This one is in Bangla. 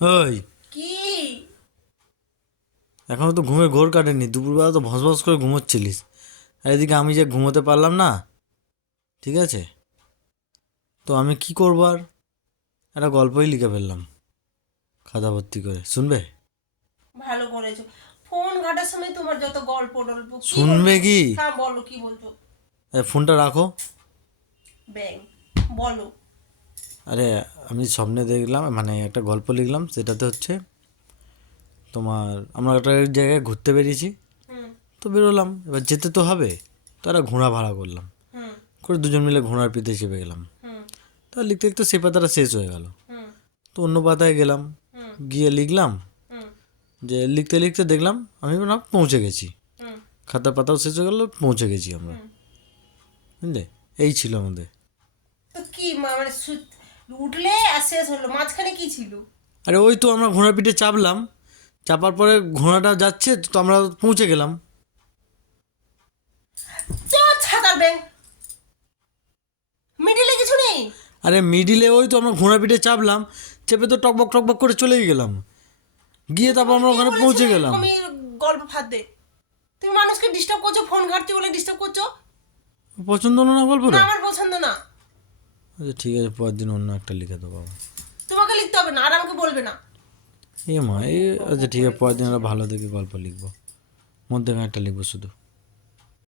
ওই কি? এখনো তো ঘুমের ঘোর কাটেনি, দুপুরবেলা তো ভস ভস করে ঘুমোচ্ছিলিস, আর এদিকে আমি যে ঘুমোতে পারলাম না। ঠিক আছে, তো আমি কি করবো আর, একটা গল্পই লিখে ফেললাম খাতা ভর্তি করে, শুনবে? ভালো করেছো। ফোন ঘাটার সময় তোমার যত গল্প টল্প, কি শুনবে বলছো? কি? হ্যাঁ বলো, কি বলছো? ফোনটা রাখো। ব্যাং, বলো। আরে আমি স্বপ্নে দেখলাম, মানে একটা গল্প লিখলাম, সেটাতে হচ্ছে তোমার আমরা একটা জায়গায় ঘুরতে বেরিয়েছি। হুম তো বেরোলাম, এবার যেতে তো হবে, তো একটা ঘোড়া ভাড়া করলাম, হুম করে দুজন মিলে ঘোড়ার পিঠে চেপে গেলাম। হুম তো লিখতে লিখতে সেই পাতাটা শেষ হয়ে গেল। হুম তো অন্য পাতায় গেলাম, হুম গিয়ে লিখলাম হুম যে লিখতে লিখতে দেখলাম আমি না পৌঁছে গেছি, হুম খাতার পাতাও শেষ হয়ে গেল, পৌঁছে গেছি আমরা। হুম। বুঝলে, এই ছিল আমাদের। তো কি মানে উঠলে আর শেষ হলো, মাঝখানে কি ছিল? আরে ওই তো আমরা ঘোড়ার পিঠে চাপলাম, চাপার পরে ঘোড়াটা যাচ্ছে, তো আমরা পৌঁছে গেলাম। তো ছাতার ব্যাং, মিডিলে কিছু নেই? আরে মিডিলে ওই তো আমরা ঘোড়ার পিঠে চাপলাম, চেপে তো টকবক টকবক করে চলেই গেলাম, গিয়ে তারপর তোমাকে আমরা কে ওখানে বলেছিল পৌঁছে গেলাম। এরকমই গল্প ফাঁদতে? তুমি মানুষকে ডিস্টার্ব করছো, ফোন ঘাটছি বলে ডিস্টার্ব করছো। পছন্দ হলো না না, গল্পটা? আমার পছন্দ না। আচ্ছা ঠিক আছে, পরের দিন অন্য একটা লিখে দেবো। তোমাকে লিখতে হবে না, আর আমাকে বলবে না। এ মা, বক এ বক আচ্ছা বক ঠিক করে আছে, পরের দিন করছে। একটা ভালো দেখে গল্প লিখবো, মধ্যে একটা লিখবো শুধু।